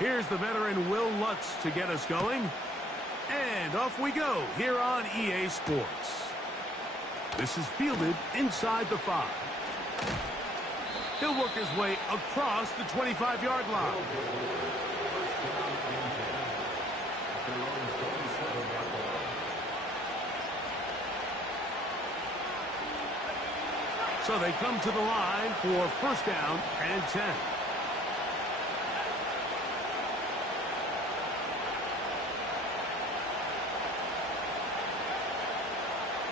Here's the veteran Will Lutz to get us going. And off we go here on EA Sports. This is fielded inside the 5. He'll work his way across the 25-yard line. So they come to the line for first down and 10.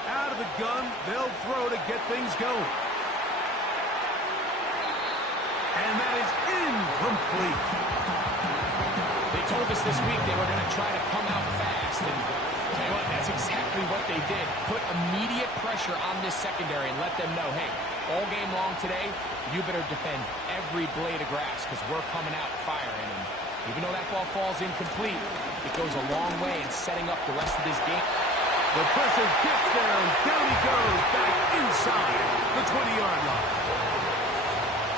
Out of the gun, they'll throw to get things going. And that is incomplete. They told us this week they were going to try to come out fast. And tell you what, that's exactly what they did. Put immediate pressure on this secondary and let them know, hey, all game long today, you better defend every blade of grass because we're coming out firing. And even though that ball falls incomplete, it goes a long way in setting up the rest of this game. The pressure gets there, and down he goes back inside the 20-yard line.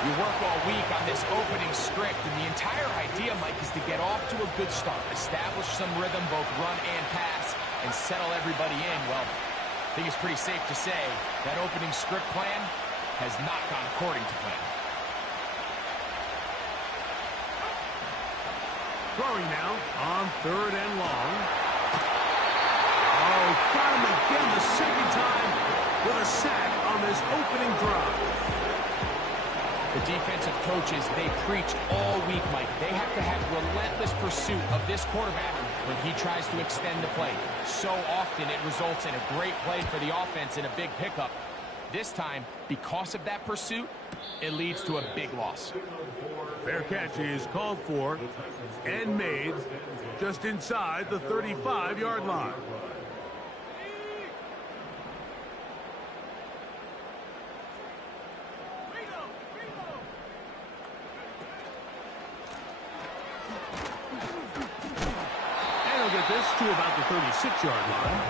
You work all week on this opening script, and the entire idea, Mike, is to get off to a good start, establish some rhythm, both run and pass, and settle everybody in. Well, I think it's pretty safe to say that opening script plan has not gone according to plan. Throwing now on 3rd and long. Oh, got him again the second time with a sack on this opening drive. The defensive coaches, they preach all week, Mike. They have to have relentless pursuit of this quarterback when he tries to extend the play. So often it results in a great play for the offense and a big pickup. This time, because of that pursuit, it leads to a big loss. Fair catch is called for and made just inside the 35-yard line. This to about the 36-yard line.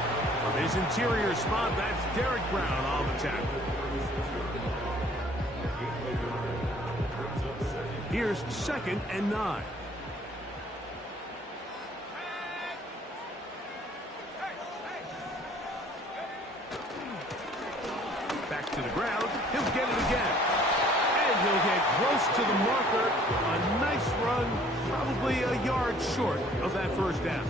From his interior spot, that's Derek Brown on the tackle. Here's 2nd and 9. Back to the ground. He'll get it again. And he'll get close to the marker. A nice run, probably a yard short of that first down.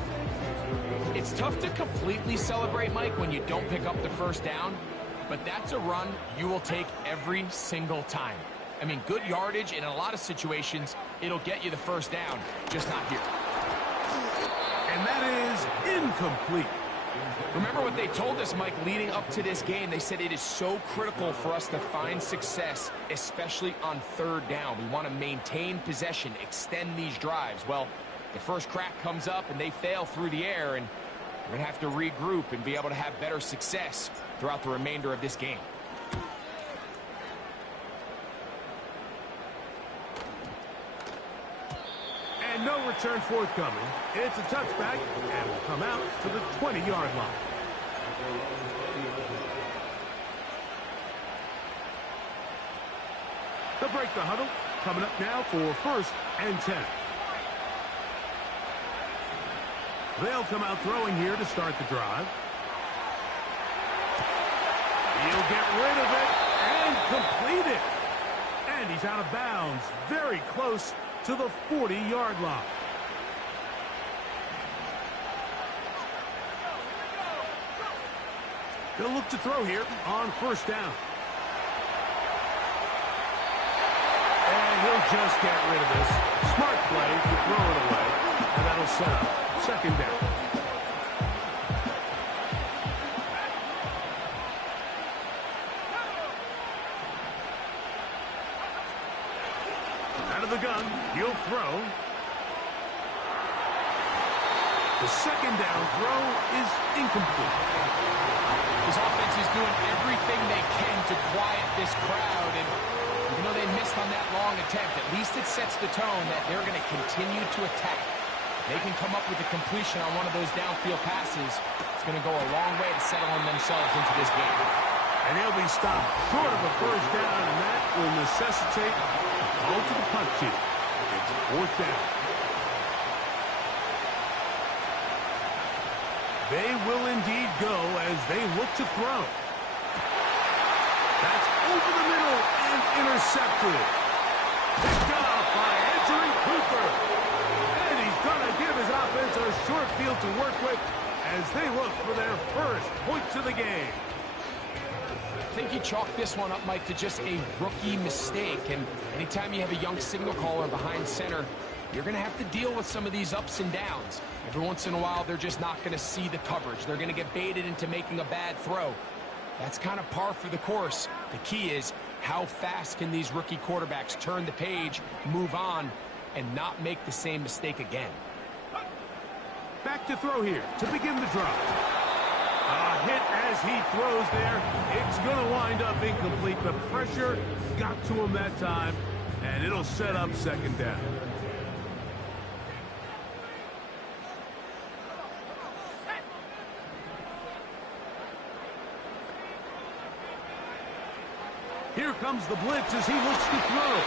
It's tough to completely celebrate, Mike, when you don't pick up the first down, but that's a run you will take every single time. I mean, good yardage, and in a lot of situations, it'll get you the first down, just not here. And that is incomplete. Remember what they told us, Mike, leading up to this game? They said it is so critical for us to find success, especially on 3rd down. We want to maintain possession, extend these drives. Well, the first crack comes up, and they fail through the air, and we're going to have to regroup and be able to have better success throughout the remainder of this game. And no return forthcoming. It's a touchback, and will come out to the 20-yard line. They'll break the huddle. Coming up now for 1st and 10. They'll come out throwing here to start the drive. He'll get rid of it and complete it. And he's out of bounds, very close to the 40-yard line. He'll look to throw here on 1st down. And he'll just get rid of this. Smart play to throw it away. And that'll set up 2nd down. Out of the gun, he'll throw. The 2nd down throw is incomplete. This offense is doing everything they can to quiet this crowd, and even though they missed on that long attempt, at least it sets the tone that they're going to continue to attack. They can come up with a completion on one of those downfield passes. It's going to go a long way to settling themselves into this game. And he'll be stopped short of a first down, and that will necessitate a call to the punt team. It's 4th down. They will indeed go as they look to throw. That's over the middle and intercepted. Picked off by Andrew Cooper. And he's going to give his offense a short field to work with as they look for their first points of the game. I think you chalk this one up, Mike, to just a rookie mistake. And anytime you have a young signal caller behind center, you're going to have to deal with some of these ups and downs. Every once in a while, they're just not going to see the coverage. They're going to get baited into making a bad throw. That's kind of par for the course. The key is how fast can these rookie quarterbacks turn the page, move on, and not make the same mistake again. Back to throw here to begin the drive. A hit as he throws there. It's going to wind up incomplete. The pressure got to him that time, and it'll set up second down. Here comes the blitz as he looks to throw.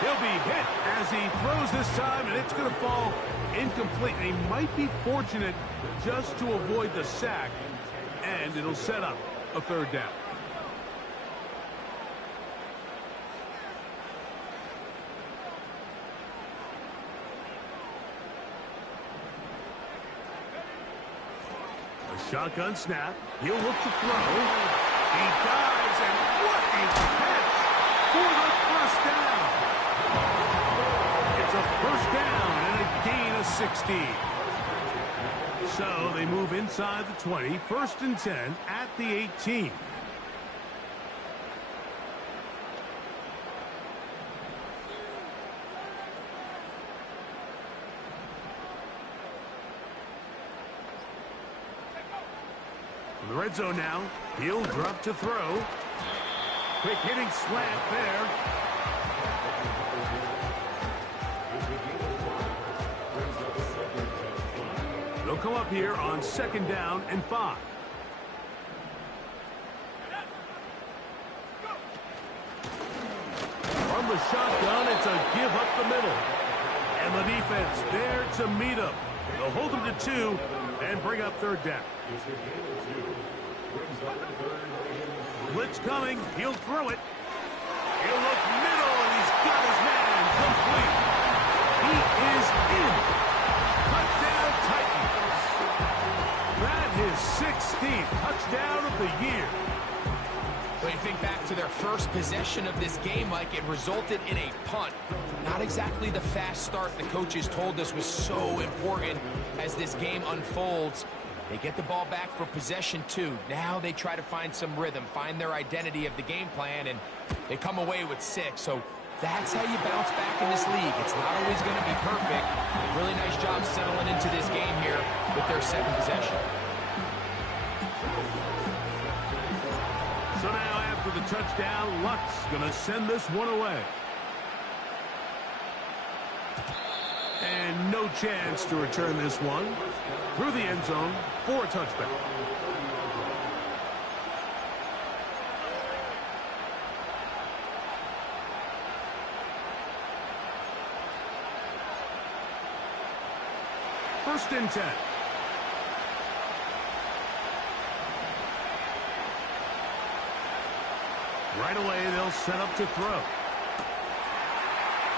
He'll be hit as he throws this time, and it's going to fall incomplete. And he might be fortunate just to avoid the sack, and it'll set up a third down. A shotgun snap. He'll look to throw. He dives, and what a catch for the first down. It's a first down and a gain of 16. So they move inside the 20, 1st and 10 at the 18. The red zone now. He'll drop to throw. Quick hitting slant there. They'll come up here on 2nd down and 5. From the shotgun, it's a give up the middle. And the defense there to meet him. They'll hold him to 2 and bring up 3rd down. Blitz coming. He'll throw it. He'll look middle, and he's got his man complete. He is in. Touchdown Titans. That is 16th touchdown of the year. When you think back to their first possession of this game, Mike, it resulted in a punt. Not exactly the fast start the coaches told us was so important as this game unfolds. They get the ball back for possession 2. Now they try to find some rhythm, find their identity of the game plan, and they come away with 6. So that's how you bounce back in this league. It's not always going to be perfect. Really nice job settling into this game here with their 2nd possession. So now after the touchdown, Luck's going to send this one away. And no chance to return this one through the end zone for a touchback. First and 10. Right away, they'll set up to throw.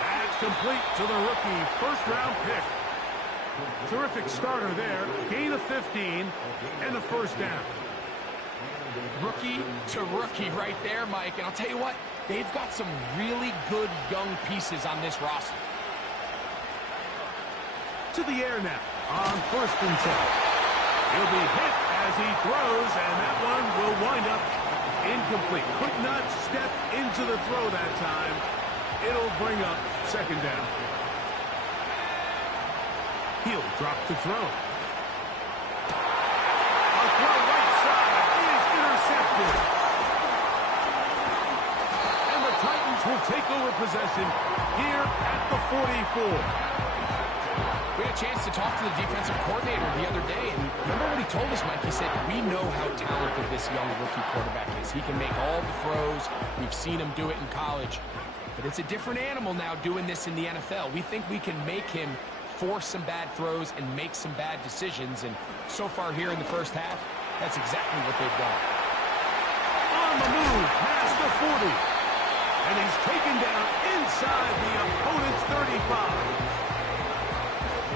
That's complete to the rookie first-round pick. Terrific starter there. Gain of 15 and a first down. Rookie to rookie right there, Mike. And I'll tell you what, they've got some really good young pieces on this roster. To the air now on 1st and 10. He'll be hit as he throws, and that one will wind up incomplete. Could not step into the throw that time. It'll bring up 2nd down. He'll drop to throw. A throw right side is intercepted. And the Titans will take over possession here at the 44. We had a chance to talk to the defensive coordinator the other day, and remember what he told us, Mike? He said, we know how talented this young rookie quarterback is. He can make all the throws. We've seen him do it in college. But it's a different animal now doing this in the NFL. We think we can make him force some bad throws and make some bad decisions. And so far here in the first half, that's exactly what they've done. On the move, past the 40. And he's taken down inside the opponent's 35.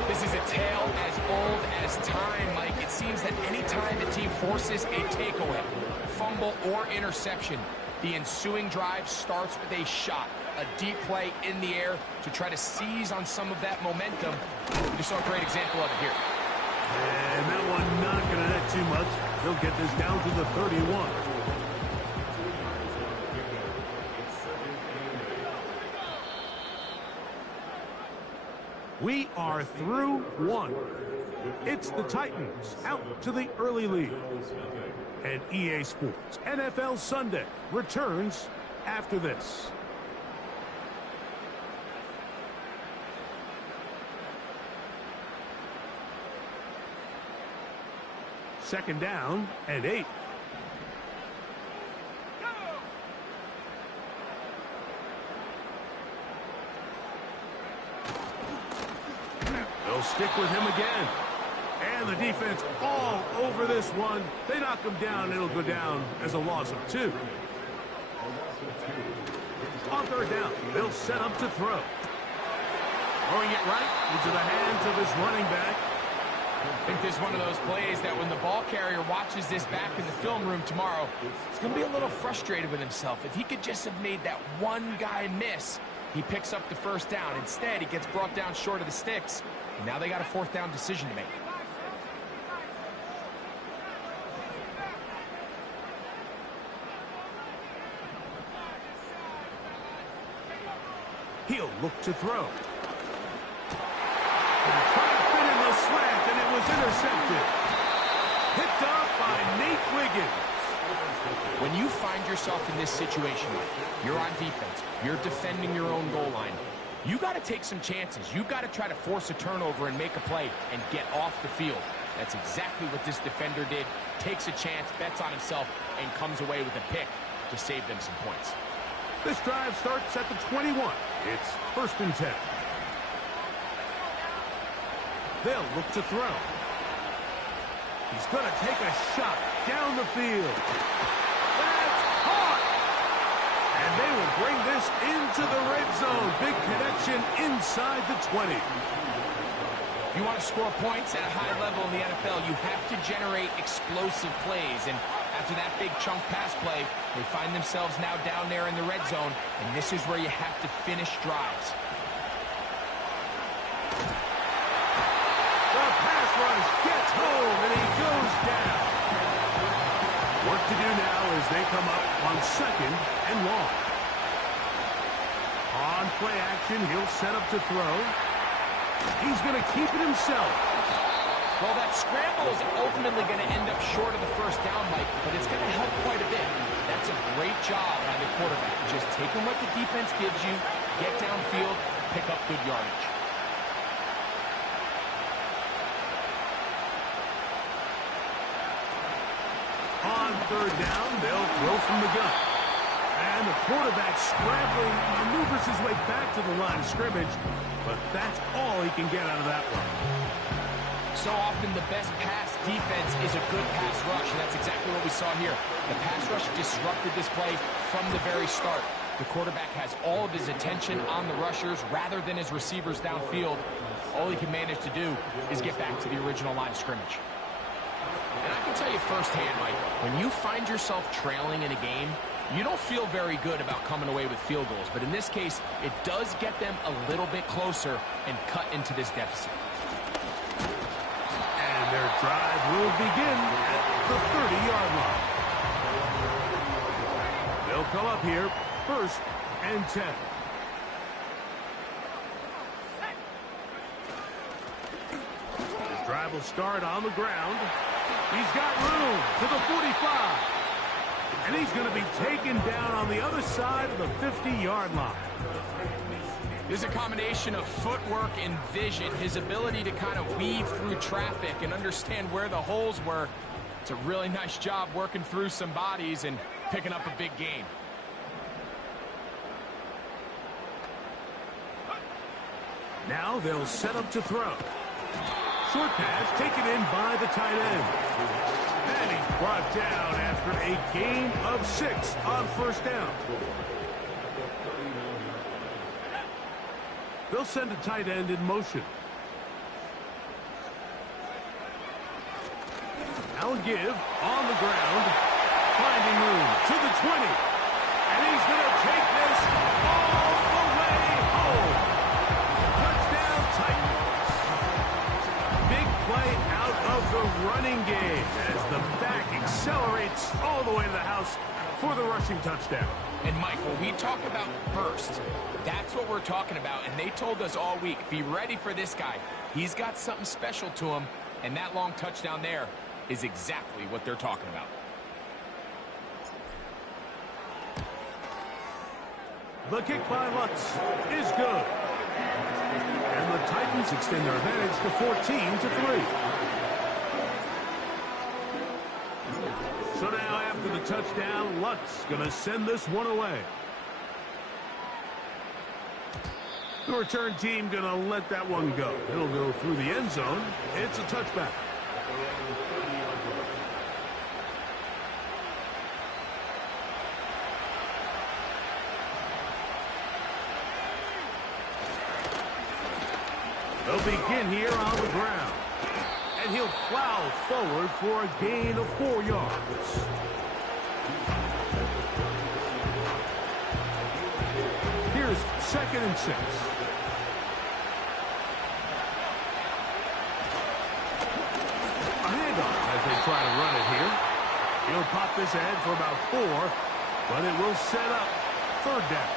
This is a tale as old as time, Mike. It seems that any time the team forces a takeaway, fumble, or interception, the ensuing drive starts with a shot, a deep play in the air to try to seize on some of that momentum. We just saw a great example of it here. And that one not going to net too much. He'll get this down to the 31. We are through one. It's the Titans out to the early lead. And EA Sports NFL Sunday returns after this. Second down and 8. They'll stick with him again. And the defense all over this one. They knock him down. It'll go down as a loss of 2. On third down, they'll set up to throw. Throwing it right into the hands of his running back. I think this is one of those plays that when the ball carrier watches this back in the film room tomorrow, he's going to be a little frustrated with himself. If he could just have made that one guy miss, he picks up the first down. Instead, he gets brought down short of the sticks. And now they got a fourth down decision to make. He'll look to throw. Trying to fit in the slant, and it was intercepted. Picked off by Nate Wiggins. When you find yourself in this situation, you're on defense, you're defending your own goal line, you got to take some chances. You've got to try to force a turnover and make a play and get off the field. That's exactly what this defender did. Takes a chance, bets on himself, and comes away with a pick to save them some points. This drive starts at the 21. It's 1st and 10. They'll look to throw. He's going to take a shot down the field. That's caught! And they will bring this into the red zone. Big connection inside the 20. If you want to score points at a high level in the NFL, you have to generate explosive plays. And after that big chunk pass play, they find themselves now down there in the red zone. And this is where you have to finish drives. The pass rush gets home, and he goes down. Work to do now as they come up on 2nd and long. On play action, he'll set up to throw. He's going to keep it himself. Well, that scramble is ultimately going to end up short of the first down, Mike, but it's going to help quite a bit. That's a great job by the quarterback. Just taking what the defense gives you, get downfield, pick up good yardage. On third down, they'll throw from the gun. And the quarterback scrambling, maneuvers his way back to the line of scrimmage, but that's all he can get out of that one. So often the best pass defense is a good pass rush, and that's exactly what we saw here. The pass rush disrupted this play from the very start. The quarterback has all of his attention on the rushers rather than his receivers downfield. All he can manage to do is get back to the original line of scrimmage. And I can tell you firsthand, Mike, when you find yourself trailing in a game, you don't feel very good about coming away with field goals. But in this case, it does get them a little bit closer and cut into this deficit. And their drive will begin at the 30-yard line. They'll come up here, 1st and 10. His drive will start on the ground. He's got room to the 45. And he's going to be taken down on the other side of the 50-yard line. There's a combination of footwork and vision, his ability to kind of weave through traffic and understand where the holes were. It's a really nice job working through some bodies and picking up a big gain. Now they'll set up to throw. Short pass taken in by the tight end. And he's brought down after a gain of 6 on first down. They'll send a tight end in motion. Now a give on the ground. Finding room to the 20. And he's going to take this all the way home. Touchdown Titans. Big play out of the running game as the back accelerates all the way to the house for the rushing touchdown. And Mike, when we talk about burst, that's what we're talking about. And they told us all week, be ready for this guy. He's got something special to him. And that long touchdown there is exactly what they're talking about. The kick by Lutz is good. And the Titans extend their advantage to 14-3. So now after the touchdown, Lutz going to send this one away. The return team going to let that one go. It'll go through the end zone. It's a touchback. They'll begin here on the ground. And he'll plow forward for a gain of 4 yards. Here's 2nd and 6. A handoff as they try to run it here. He'll pop this ahead for about 4, but it will set up 3rd down.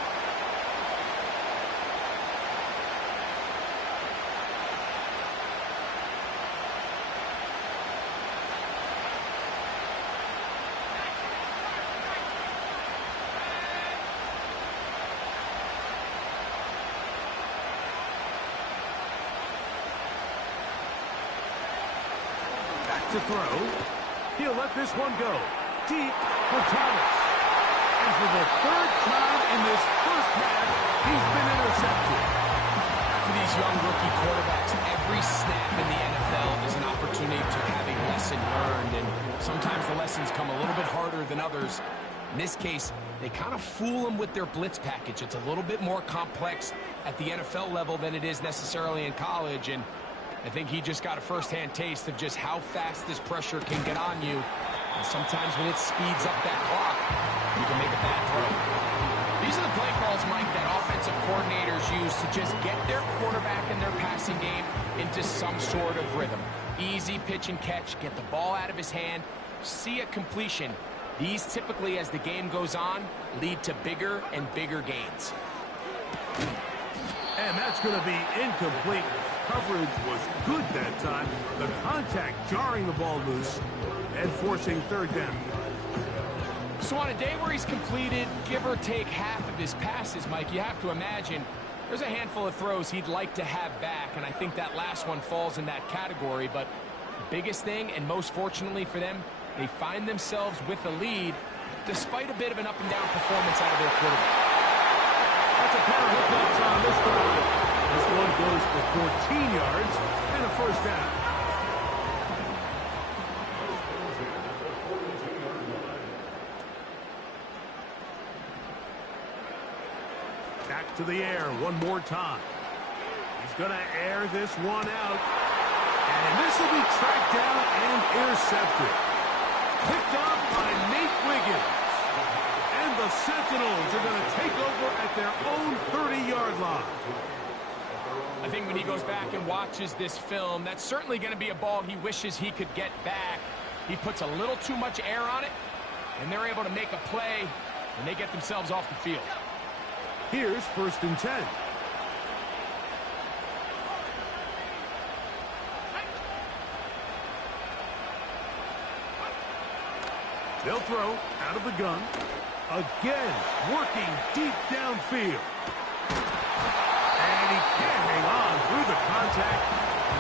To throw. He'll let this one go. Deep for Thomas. And for the 3rd time in this first half, he's been intercepted. For these young rookie quarterbacks, every snap in the NFL is an opportunity to have a lesson learned. And sometimes the lessons come a little bit harder than others. In this case, they kind of fool them with their blitz package. It's a little bit more complex at the NFL level than it is necessarily in college. And I think he just got a first-hand taste of just how fast this pressure can get on you. And sometimes when it speeds up that clock, you can make a bad throw. These are the play calls, Mike, that offensive coordinators use to just get their quarterback and their passing game into some sort of rhythm. Easy pitch and catch, get the ball out of his hand, see a completion. These typically, as the game goes on, lead to bigger and bigger gains. And that's going to be incomplete. Coverage was good that time. The contact jarring the ball loose and forcing 3rd down. So on a day where he's completed, give or take half of his passes, Mike, you have to imagine there's a handful of throws he'd like to have back, and I think that last one falls in that category. But the biggest thing, and most fortunately for them, they find themselves with a lead despite a bit of an up-and-down performance out of their quarterback. That's a pair of hookups on this drive. This one goes for 14 yards and a 1st down. Back to the air one more time. He's going to air this one out. And this will be tracked down and intercepted. Picked off by Nate Wiggins. And the Sentinels are going to take over at their own 30-yard line. I think when he goes back and watches this film, that's certainly going to be a ball he wishes he could get back. He puts a little too much air on it, and they're able to make a play, and they get themselves off the field. Here's 1st and 10. They'll throw out of the gun. Again, working deep downfield. And he can't hang on through the contact.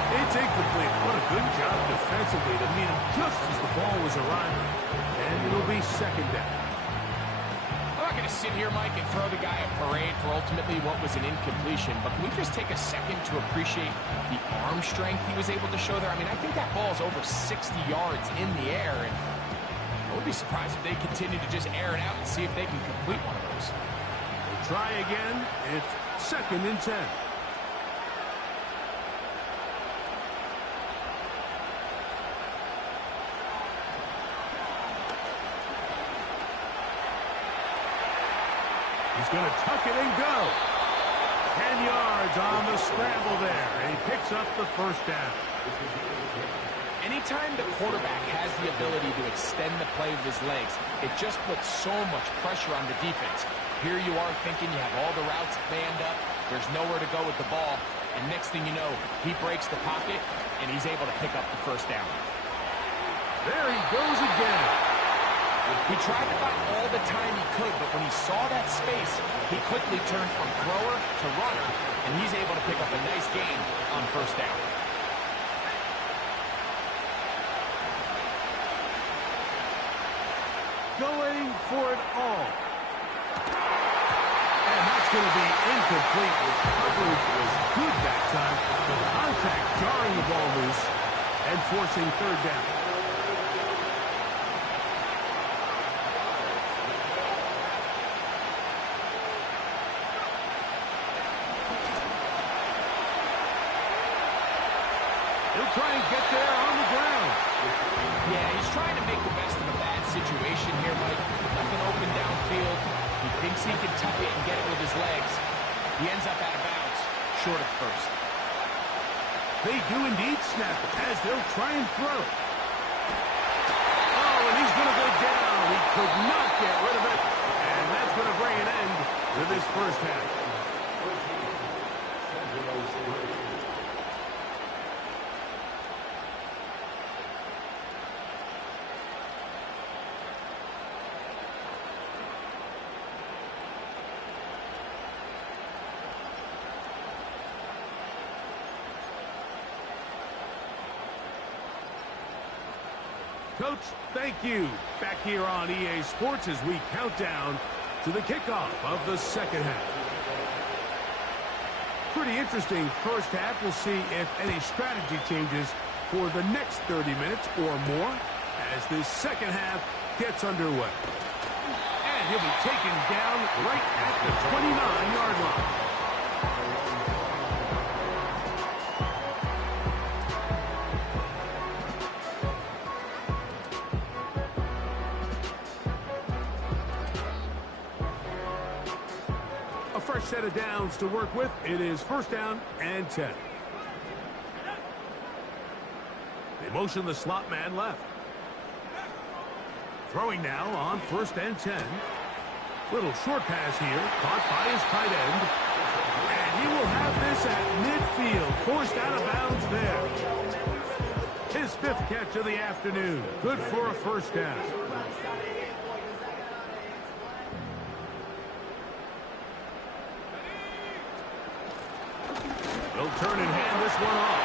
It's incomplete. What a good job defensively to meet him just as the ball was arriving. And it'll be 2nd down. I'm not going to sit here, Mike, and throw the guy a parade for ultimately what was an incompletion, but can we just take a second to appreciate the arm strength he was able to show there? I mean, I think that ball is over 60 yards in the air, and I would be surprised if they continue to just air it out and see if they can complete one of those. We'll try again. It's 2nd and 10. He's going to tuck it and go. 10 yards on the scramble there, and he picks up the first down. Anytime the quarterback has the ability to extend the play with his legs, it just puts so much pressure on the defense. Here you are thinking you have all the routes manned up, there's nowhere to go with the ball, and next thing you know, he breaks the pocket, and he's able to pick up the first down. There he goes again. He tried to buy all the time he could, but when he saw that space, he quickly turned from thrower to runner, and he's able to pick up a nice gain on first down. Going for it all. And that's going to be incomplete. The coverage was good that time. The contact jarring the ball loose and forcing third down. He'll try and get there on the ground. Yeah, he's trying to make the best of a bad situation here, Mike. Nothing open downfield. He thinks he can tuck it and get it with his legs. He ends up out of bounds, short of first. They do indeed snap it as they'll try and throw. Oh, and he's going to go down. He could not get rid of it. And that's going to bring an end to this first half. Coach, thank you. Back here on EA Sports as we count down to the kickoff of the second half. Pretty interesting first half. We'll see if any strategy changes for the next 30 minutes or more as this second half gets underway. And he'll be taken down right at the 29-yard line. Fresh set of downs to work with. It is first down and 10. They motion the slot man left. Throwing now on first and 10. Little short pass here, caught by his tight end. And he will have this at midfield, forced out of bounds there. His 5th catch of the afternoon. Good for a first down. They'll turn and hand this one off.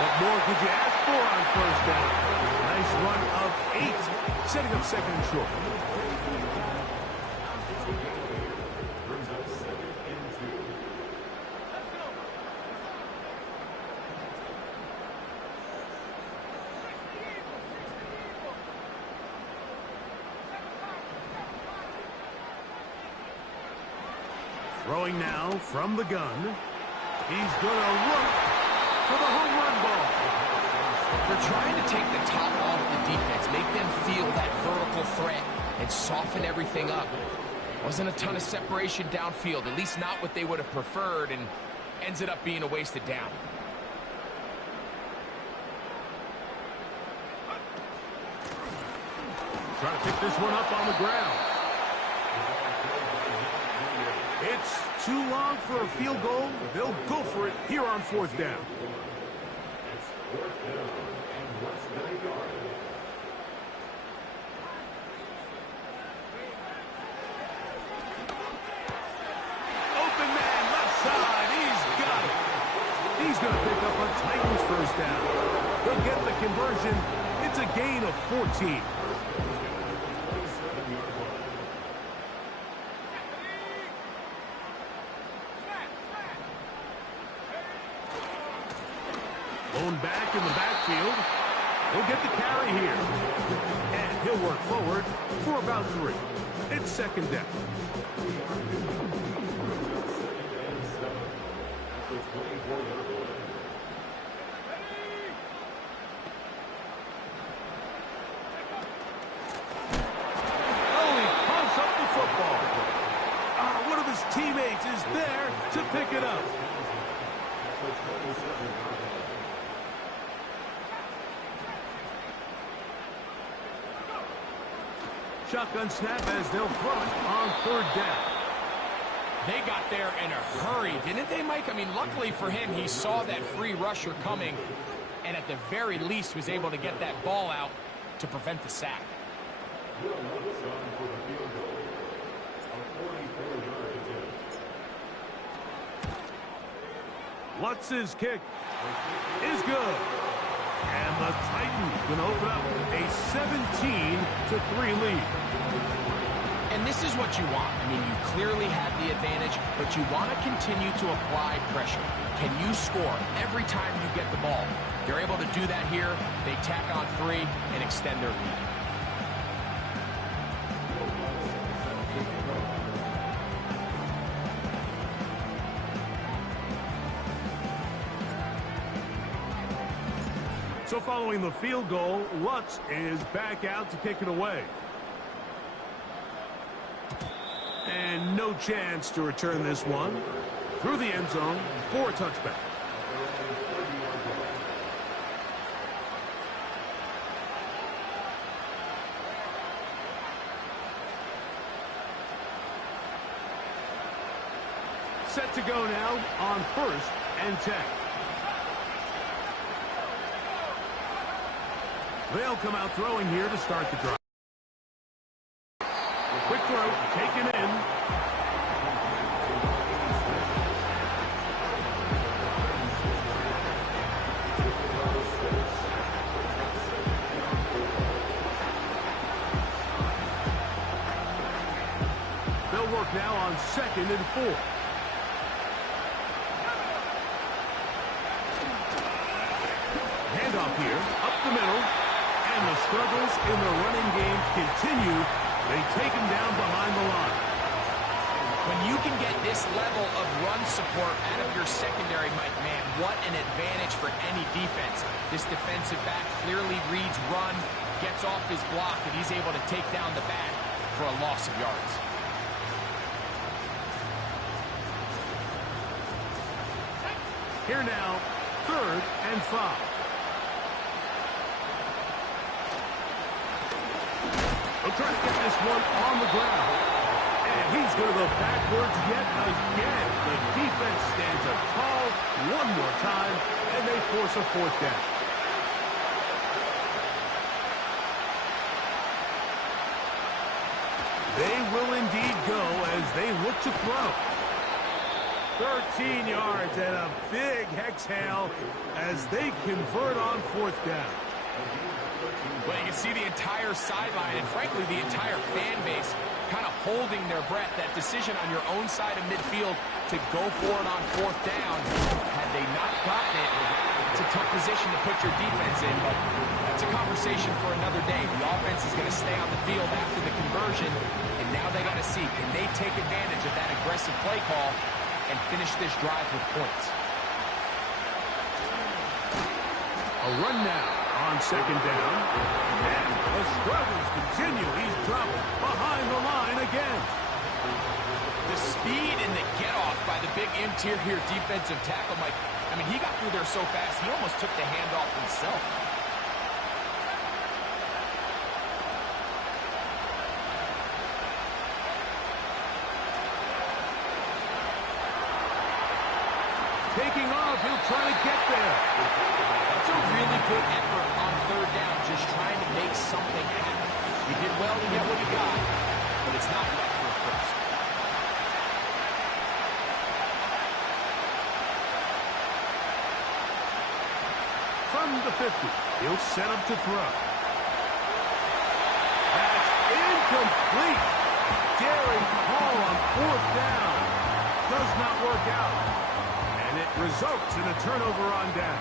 What more could you ask for on first down? Nice run of 8, setting up second and short. Throwing now from the gun. He's going to look for the home run ball. They're trying to take the top off the defense, make them feel that vertical threat, and soften everything up. Wasn't a ton of separation downfield, at least not what they would have preferred, and ends it up being a wasted down. Trying to pick this one up on the ground. It's too long for a field goal. They'll go for it here on fourth down. Open man, left side. He's got it. He's going to pick up a Titans first down. They'll get the conversion. It's a gain of 14. Thrown back in the backfield. He'll get the carry here. And he'll work forward for about 3. It's second down. One of his teammates is there to pick it up. Shotgun snap as they'll throw it on 3rd down. They got there in a hurry, didn't they, Mike? I mean, luckily for him, he saw that free rusher coming, and at the very least was able to get that ball out to prevent the sack. Lutz's kick is good. And the Titans can open up a 17-3 lead. And this is what you want. I mean, you clearly have the advantage, but you want to continue to apply pressure. Can you score every time you get the ball? They're able to do that here. They tack on 3 and extend their lead. So following the field goal, Lutz is back out to kick it away. And no chance to return this one. Through the end zone for a touchback. Set to go now on 1st and 10. They'll come out throwing here to start the drive. Quick throw, taken in. They'll work now on 2nd and 4. Handoff here, up the middle. And the struggles in the running game continue. They take him down behind the line. When you can get this level of run support out of your secondary, Mike, man, what an advantage for any defense. This defensive back clearly reads run, gets off his block, and he's able to take down the back for a loss of yards. Here now, 3rd and 5. They'll try to get this one on the ground. And he's going to go backwards yet again. The defense stands up tall one more time, and they force a 4th down. They will indeed go as they look to throw. 13 yards and a big exhale as they convert on 4th down. Well, you can see the entire sideline and, frankly, the entire fan base kind of holding their breath. That decision on your own side of midfield to go for it on 4th down, had they not gotten it, it's a tough position to put your defense in, but that's a conversation for another day. The offense is going to stay on the field after the conversion, and now they got to see, can they take advantage of that aggressive play call and finish this drive with points? A run now on 2nd down. And the struggles continue. He's dropped behind the line again. The speed and the get-off by the big interior defensive tackle, Mike. I mean, he got through there so fast, he almost took the handoff himself. Taking off, he'll try to get there. That's a really good effort on 3rd down, just trying to make something happen. You did well to get what you got, but it's not enough for a first. From the 50, he'll set up to throw. That's incomplete. Daring call on 4th down. Does not work out. And it results in a turnover on down.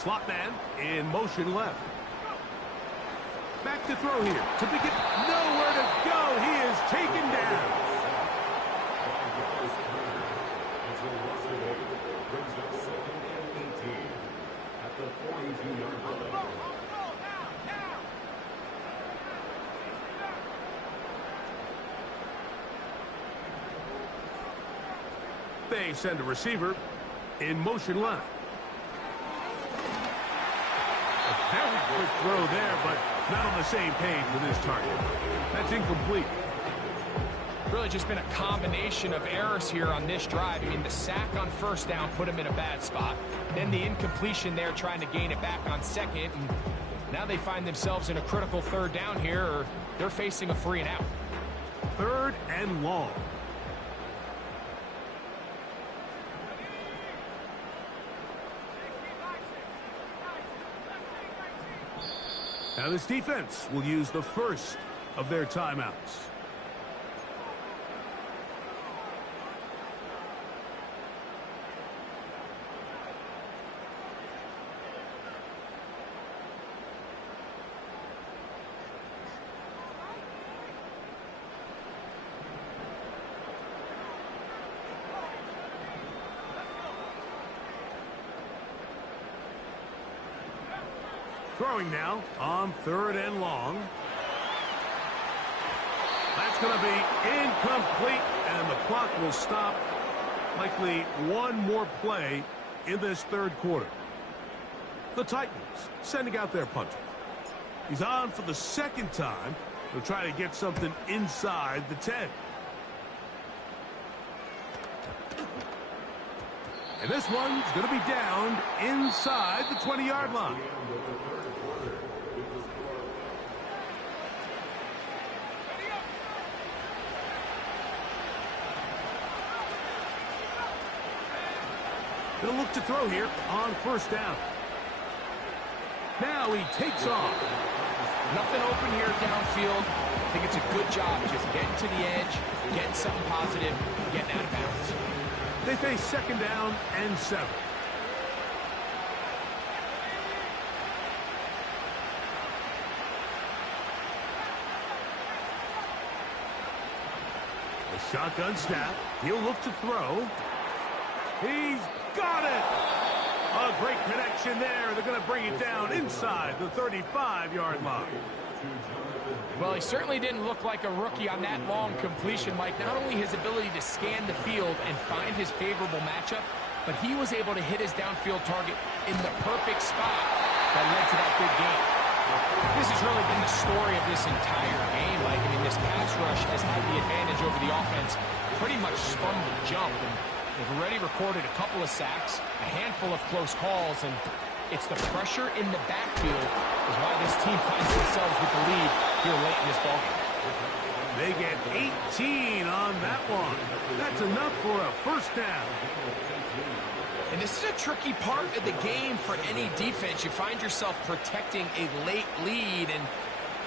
Slot man in motion left. Back to throw here. To begin. Nowhere to go. He is taken down. They send a receiver in motion left. A very quick throw there, but not on the same page with his target. That's incomplete. Really just been a combination of errors here on this drive. I mean, the sack on first down put him in a bad spot. Then the incompletion there trying to gain it back on second. And now they find themselves in a critical third down here, or they're facing a 3 and out. 3rd and long. Now this defense will use the first of their timeouts. Throwing now on 3rd and long. That's going to be incomplete, and the clock will stop. Likely one more play in this 3rd quarter. The Titans sending out their punter. He's on for the 2nd time. They'll try to get something inside the 10. And this one's going to be down inside the 20-yard line. He'll look to throw here on 1st down. Now he takes off. Nothing open here downfield. I think it's a good job just getting to the edge, getting something positive, getting out of bounds. They face 2nd down and 7. The shotgun snap. He'll look to throw. He's got it! A great connection there. They're going to bring it down inside the 35-yard line. Well, he certainly didn't look like a rookie on that long completion, Mike. Not only his ability to scan the field and find his favorable matchup, but he was able to hit his downfield target in the perfect spot that led to that big gain. This has really been the story of this entire game, Mike. I mean, this pass rush has had the advantage over the offense pretty much from the jump. And they've already recorded a couple of sacks, a handful of close calls, and it's the pressure in the backfield is why this team finds themselves with the lead here late in this ballgame. They get 18 on that one. That's enough for a 1st down. And this is a tricky part of the game for any defense. You find yourself protecting a late lead, and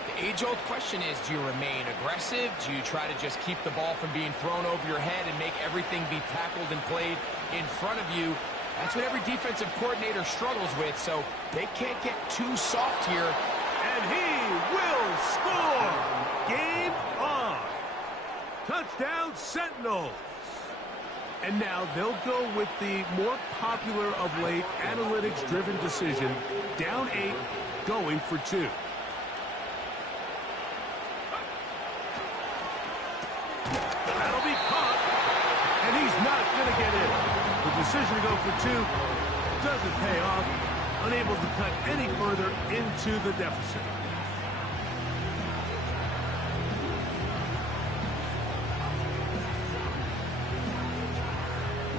the age-old question is, do you remain aggressive? Do you try to just keep the ball from being thrown over your head and make everything be tackled and played in front of you? That's what every defensive coordinator struggles with, so they can't get too soft here. And he will score! Game on! Touchdown Sentinels! And now they'll go with the more popular of late analytics-driven decision, down 8, going for 2. That'll be caught, and he's not going to get in. The decision to go for 2 doesn't pay off, unable to cut any further into the deficit.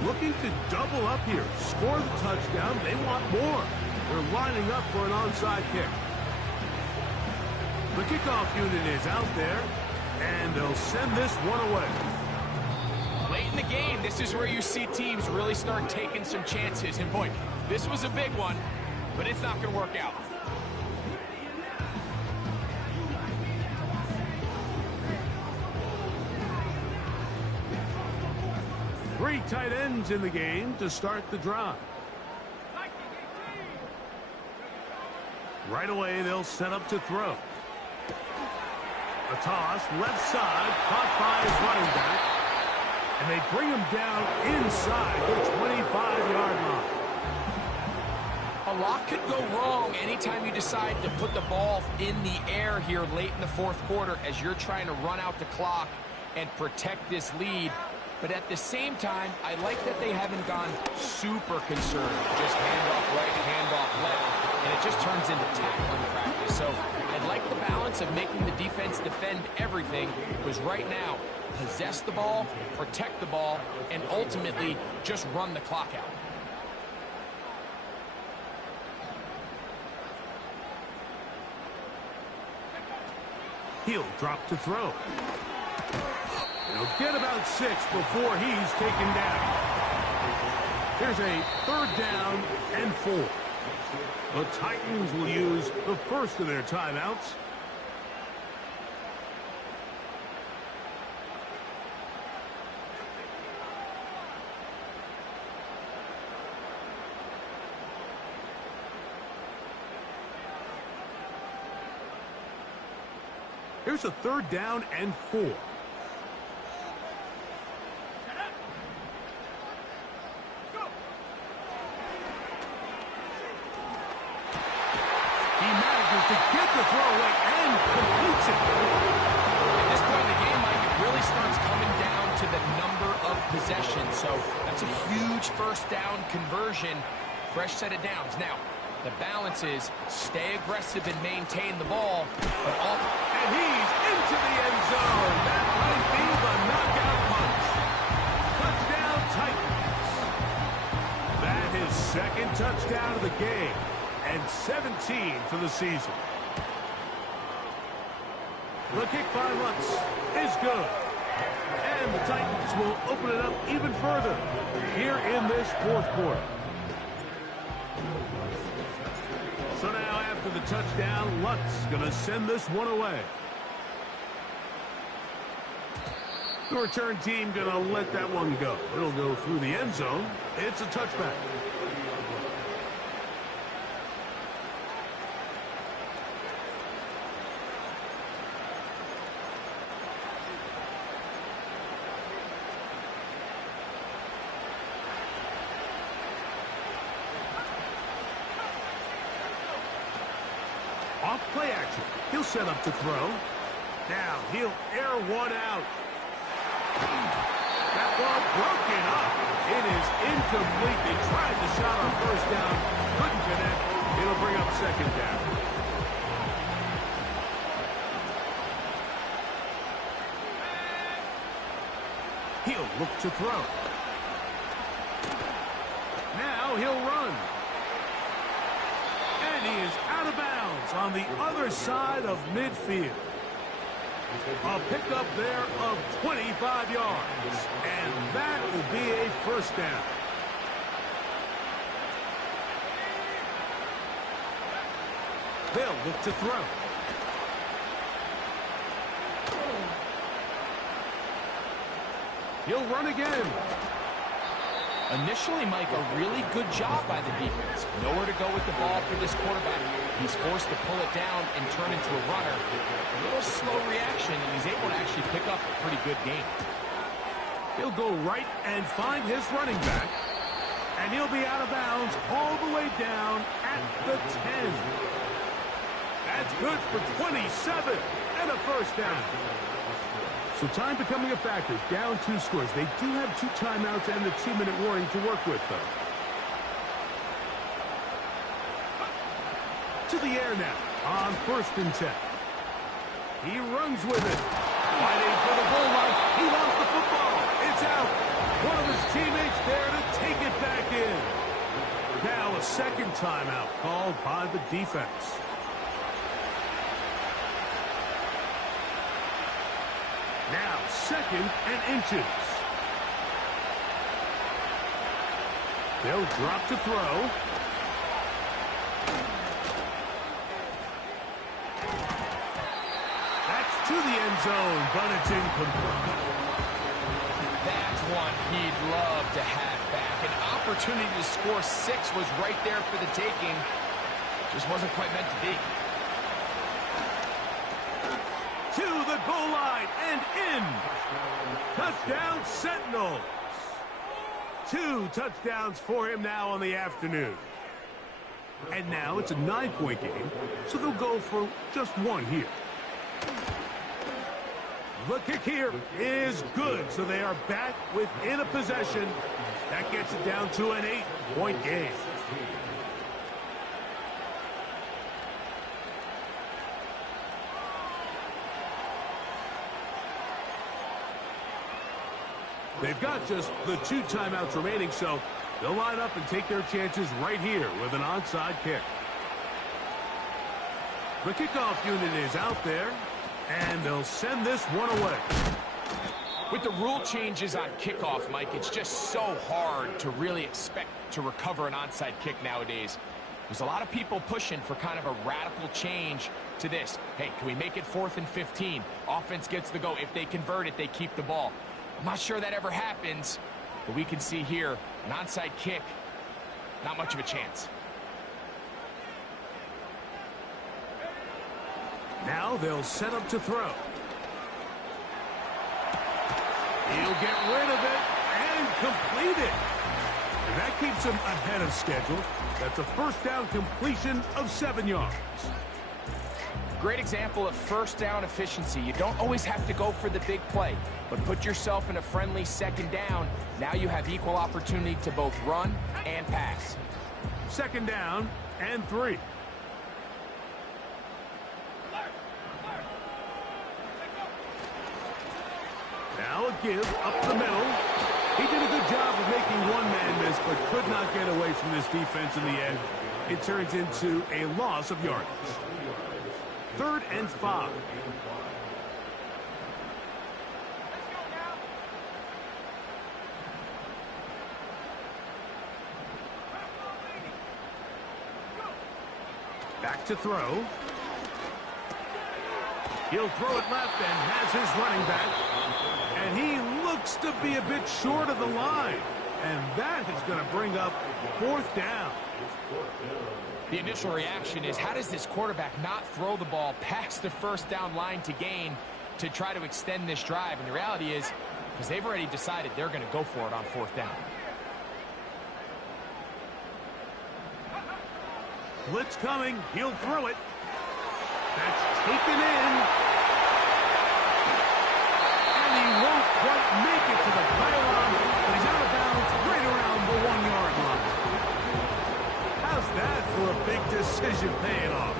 Looking to double up here, score the touchdown. They want more. They're lining up for an onside kick. The kickoff unit is out there, and they'll send this one away. Late in the game, this is where you see teams really start taking some chances. And boy, this was a big one, but it's not going to work out. Three tight ends in the game to start the drive. Right away, they'll set up to throw. A toss, left side, caught by his running back. And they bring him down inside the 25-yard line. A lot could go wrong anytime you decide to put the ball in the air here late in the fourth quarter as you're trying to run out the clock and protect this lead. But at the same time, I like that they haven't gone super conservative. Just handoff right, handoff left, and it just turns into tackling practice. So I like the balance of making the defense defend everything, because right now, possess the ball, protect the ball, and ultimately just run the clock out. He'll drop to throw. He'll get about 6 before he's taken down. Here's a 3rd down and 4. The Titans will use the first of their timeouts. Here's a 3rd down and 4. He manages to get the throw away and completes it. At this point in the game, Mike, it really starts coming down to the number of possessions. So that's a huge first down conversion. Fresh set of downs. Now, the balance is stay aggressive and maintain the ball. And he's into the end zone. That might be the knockout punch. Touchdown, Titans. That is 2nd touchdown of the game. And 17 for the season. The kick by Lutz is good. And the Titans will open it up even further here in this fourth quarter. So now after the touchdown, Lutz going to send this one away. The return team going to let that one go. It'll go through the end zone. It's a touchback. Off play action. He'll set up to throw. Now he'll air one out. That ball broken up. It is incomplete. They tried the shot on 1st down. Couldn't connect. It'll bring up 2nd down. He'll look to throw. Now he'll run. And he is out of bounds on the other side of midfield. A pickup there of 25 yards. And that will be a 1st down. They'll look to throw. He'll run again. Initially, Mike, a really good job by the defense. Nowhere to go with the ball for this quarterback. He's forced to pull it down and turn into a runner. A little slow reaction, and he's able to actually pick up a pretty good game. He'll go right and find his running back. And he'll be out of bounds all the way down at the 10. That's good for 27 and a 1st down. So time becoming a factor. Down 2 scores. They do have 2 timeouts and the 2-minute warning to work with, though. To the air now on 1st and 10. He runs with it. Fighting for the goal line. He lost the football. It's out. One of his teammates there to take it back in. Now a 2nd timeout called by the defense. Now 2nd and inches. They'll drop to throw. That's to the end zone, but it's incomplete. That's one he'd love to have back. An opportunity to score 6 was right there for the taking. Just wasn't quite meant to be. To the goal line and in. Touchdown, Sentinels. 2 touchdowns for him now on the afternoon. And now it's a 9-point game, so they'll go for just 1 here. The kick here is good, so they are back within a possession. That gets it down to an 8-point game. They've got just the 2 timeouts remaining, so they'll line up and take their chances right here with an onside kick. The kickoff unit is out there, and they'll send this one away. With the rule changes on kickoff, Mike, it's just so hard to really expect to recover an onside kick nowadays. There's a lot of people pushing for kind of a radical change to this. Hey, can we make it 4th and 15? Offense gets the go. If they convert it, they keep the ball. I'm not sure that ever happens, but we can see here, an onside kick, not much of a chance. Now they'll set up to throw. He'll get rid of it and complete it. And that keeps him ahead of schedule. That's a first down completion of 7 yards. Great example of first down efficiency. You don't always have to go for the big play, but put yourself in a friendly 2nd down. Now you have equal opportunity to both run and pass. 2nd down and 3. Now a give up the middle. He did a good job of making one man miss, but could not get away from this defense in the end. It turns into a loss of yardage. 3rd and 5. Back to throw. He'll throw it left and has his running back. And he looks to be a bit short of the line. And that is going to bring up 4th down. The initial reaction is, how does this quarterback not throw the ball past the 1st down line to gain to try to extend this drive? And the reality is, because they've already decided they're going to go for it on 4th down. Blitz coming. He'll throw it. That's taken in. And he won't quite make it to the pylon, but he's out of bounds right around the 1-yard line. How's that for a big decision paying off?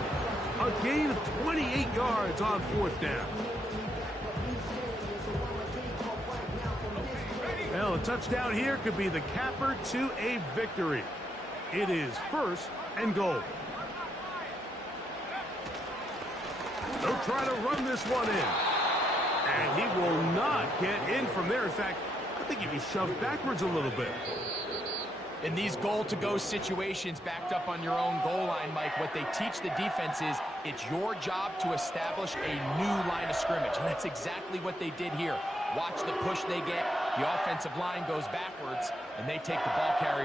A gain of 28 yards on 4th down. Well, a touchdown here could be the capper to a victory. It is 1st and goal. They'll try to run this one in. And he will not get in from there. In fact, I think he was shoved backwards a little bit. In these goal-to-go situations backed up on your own goal line, Mike, what they teach the defense is it's your job to establish a new line of scrimmage. And that's exactly what they did here. Watch the push they get. The offensive line goes backwards, and they take the ball carrier